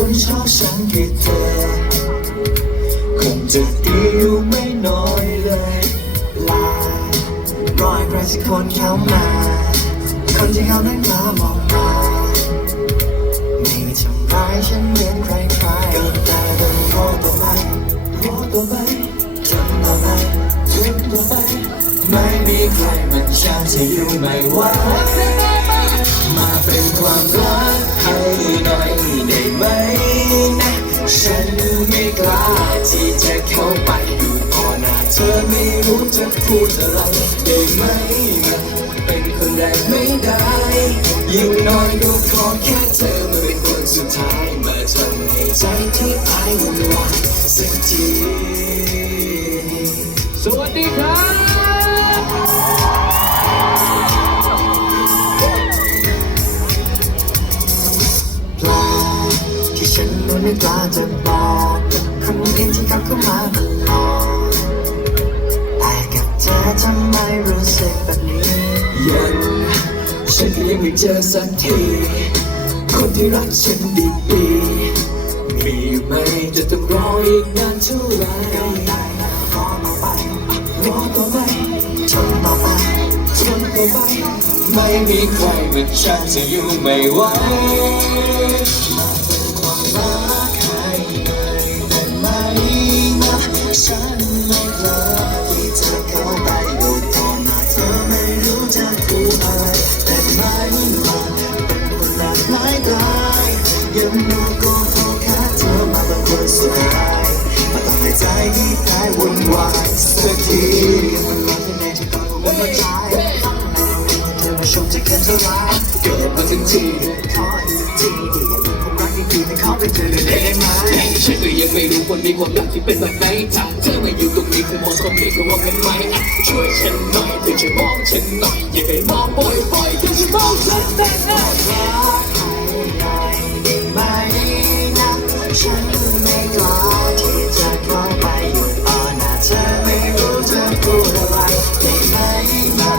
คนที่ชอบฉันคือเธอคงจะดีอยู่ไม่น้อยเลยลารอยใครสักคนเข้ามาคนที่เขานั้นมามองมาไม่ทำร้ายฉันเหมือนใครใครก็ได้แต่รอต่อไปรอต่อไปทำต่อไปทำต่อไปไม่มีใครมันฉันจะอยู่ไม่ไหวมา เป็นความรักให้หน่อยได้ไหมนะฉันไม่กล้าที่จะเข้าไปอยู่ต่อหน้าเธอไม่รู้จะพูดอะไรได้ไหมนะเป็นคนแรกไม่ได้ยิ่งน้อยก็ขอแค่เธอมาเป็นคนสุดท้ายมาทำให้ใจที่อายวุ่นวายสักทีสวัสดีครับาจะบอกคนอื่นที่เขาเข้ามาตลอดแต่กับเธอทำไมรู้สึกแบบนี้ยังฉันก็ยังไม่เจอสักที คนที่รักฉันดีๆมีไหมจะต้องรออีกนานเท่าไหร่รอต่อไปรอต่อไปทนต่อไปทนต่อไปไม่มีใครเหมือนฉันจะอยู่ไม่ไหว ยังน้อยก็ขอแค่เธอมาเป็นคนสุดท้ายมาต้องให้ใจที่แพ้วุ่นวายสักทีมันร้อนที่ในที่อนของมันหัวใจข้างในเธอมาชมจะเกินเท่าไรเกิดมาถึงทีขออีกทีที่อย่าลืมความรักดีๆให้เขาไปเจอได้ไหมฉันก็ยังไม่รู้คนมีความรักที่เป็นแบบไหนถ้าเธอมาอยู่ตรงนี้คือมองคนนี้ก็ว่ากันไหมช่วยฉันหน่อยเธอช่วยมองฉันหน่อยอย่าไปมองบ่อยๆเธอช่วยมองฉันแต่หน้า ยู่ต่อหน้าเธอไม่รู้จะพูดอะไรได้ไหมมา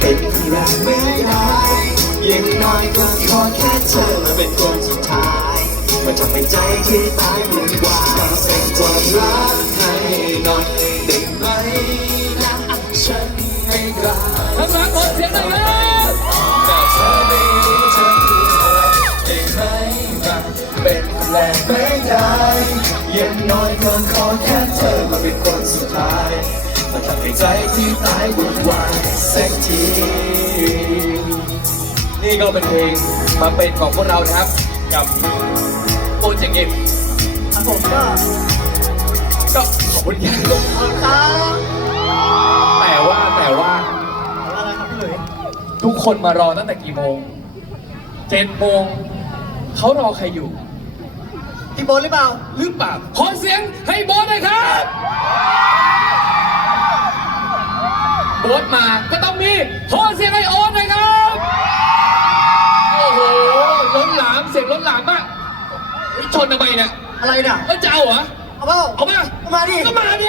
เป็นคนแรกไม่ได้ยังน้อยก็ขอแค่เธอมาเป็นคนสุดท้ายมาทำให้ใจที่ตายวุ่นวายเป็นความรักให้หน่อย เป็นคนแรกไม่ได้ยังน้อยก็ขอแค่เธอมาเป็นคนสุดท้ายมาทำให้ใจที่ตายวุ่นวายสักที นี่ก็เป็นเพลงมาเป็นของพวกเรานะครับ กับโปรเจกต์เอ็มครับผมก็ก็ขอบคุณครับเอาครับแต่ว่าแต่ว่าอะไรครับพี่หลุยทุกคนมารอตั้งแต่กี่โมงเจ็ดโมงเขารอใครอยู่ พี่โบ๊ทหรือเปล่า หรือเปล่า ขอเสียงให้โบอสหน่อยครับโบอสมาก็ต้องมีขอเสียงให้โอ๊ตหน่อยครับ โอ้โหล้นหลามเสียงล้นหลามมากเฮ้ยชนทำไมเนี่ยอะไรเนี่ยเอ้ยจะเอาเหรอเอาเปล่าเอามาเอามาดิ ก็มาดิ